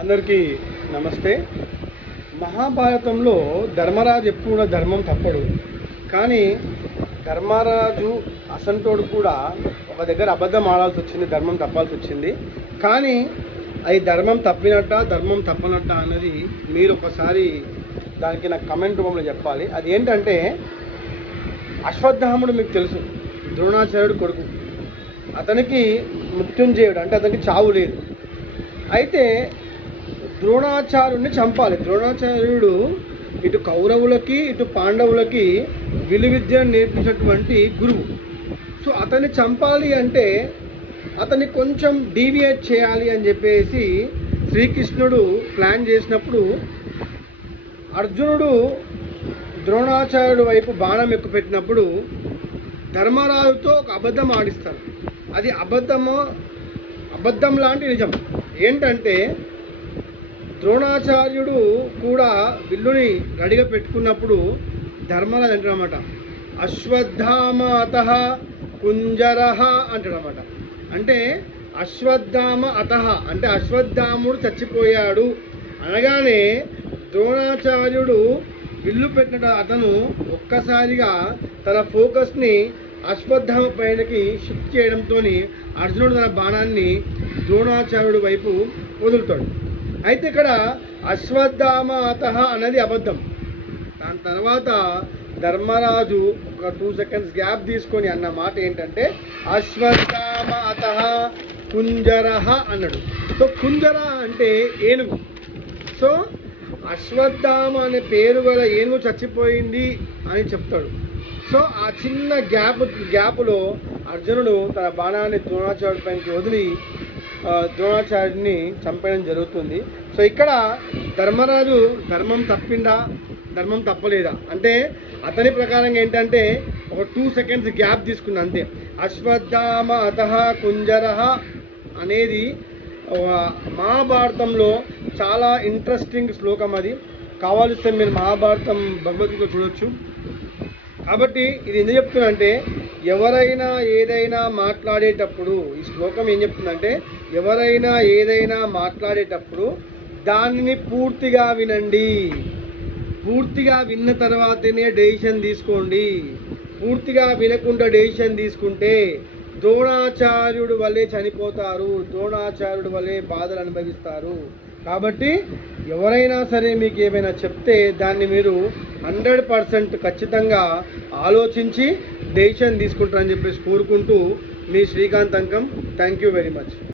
అందరికీ నమస్తే. మహాభారతంలో ధర్మరాజు ఎప్పుడు కూడా ధర్మం తప్పడు. కానీ ధర్మరాజు అసంటోడు కూడా ఒక దగ్గర అబద్ధం ఆడాల్సి వచ్చింది, ధర్మం తప్పాల్సి వచ్చింది. కానీ అది ధర్మం తప్పినట్ట ధర్మం తప్పనట్ట అన్నది మీరు ఒకసారి దానికి నాకు కమెంట్ రూపంలో చెప్పాలి. అది ఏంటంటే, అశ్వత్థాముడు మీకు తెలుసు, ద్రోణాచార్యుడు కొడుకు. అతనికి మృత్యుంజయుడు అంటే అతనికి చావు లేదు. అయితే ద్రోణాచార్యుడిని చంపాలి. ద్రోణాచార్యుడు ఇటు కౌరవులకి ఇటు పాండవులకి విలువిద్యను నేర్పించినటువంటి గురువు. సో అతన్ని చంపాలి అంటే అతన్ని కొంచెం డీవియేట్ చేయాలి అని చెప్పేసి శ్రీకృష్ణుడు ప్లాన్ చేసినప్పుడు అర్జునుడు ద్రోణాచార్యుడు వైపు బాణం ఎక్కుపెట్టినప్పుడు ధర్మరాజుతో ఒక అబద్ధం ఆడిస్తారు. అది అబద్ధం లాంటి నిజం. ఏంటంటే, ద్రోణాచార్యుడు కూడా విల్లుని రెడీగా పెట్టుకున్నప్పుడు ధర్మరాజు అంటాడనమాట, అశ్వత్థామ అతః కుంజరః అంటాడనమాట. అంటే అశ్వత్థామ అతః అంటే అశ్వత్థాముడు చచ్చిపోయాడు అనగానే ద్రోణాచార్యుడు విల్లు పెట్టిన అతను ఒక్కసారిగా తన ఫోకస్ని అశ్వత్థామ పైనకి షిఫ్ట్ చేయడంతో అర్జునుడు తన బాణాన్ని ద్రోణాచార్యుడు వైపు వదులుతాడు. అయితే ఇక్కడ అశ్వత్థామ అతః అనేది అబద్ధం. దాని తర్వాత ధర్మరాజు ఒక 2 seconds గ్యాప్ తీసుకొని అన్న మాట ఏంటంటే, అశ్వత్థామ అతః కుంజరః అన్నాడు. సో కుంజర అంటే ఏనుగు. సో అశ్వత్థామ అనే పేరు గల ఏనుగు చచ్చిపోయింది అని చెప్తాడు. సో ఆ చిన్న గ్యాప్లో అర్జునుడు తన బాణాన్ని ద్రోణాచార్యుడి పైకి వదిలి ద్రోణాచార్యుడిని చంపేయడం జరుగుతుంది. సో ఇక్కడ ధర్మరాజు ధర్మం తప్పిందా ధర్మం తప్పలేదా అంటే అతని ప్రకారంగా ఏంటంటే ఒక 2 seconds గ్యాప్ తీసుకున్నా అంతే. అశ్వత్థామ అతః కుంజరః అనేది మహాభారతంలో చాలా ఇంట్రెస్టింగ్ శ్లోకం. అది కావాల్సిన మీరు మహాభారతం భగవద్గీత చూడొచ్చు. కాబట్టి ఇది ఎందుకు చెప్తున్నా అంటే, ఎవరైనా ఏదైనా మాట్లాడేటప్పుడు ఈ శ్లోకం ఏం చెప్తుందంటే, ఎవరైనా ఏదైనా మాట్లాడేటప్పుడు దానిని పూర్తిగా వినండి. పూర్తిగా విన్న తర్వాతనే డెసిషన్ తీసుకోండి. పూర్తిగా వినకుండా డెసిషన్ తీసుకుంటే ద్రోణాచార్యుడు వల్లే చనిపోతారు, ద్రోణాచార్యుడు వల్లే బాధలు అనుభవిస్తారు. కాబట్టి ఎవరైనా సరే మీకు ఏమైనా చెప్తే దాన్ని మీరు 100% ఖచ్చితంగా ఆలోచించి డెసిషన్ తీసుకుంటారని చెప్పేసి కోరుకుంటూ మీ Srikanth Ankam. Thank you very much.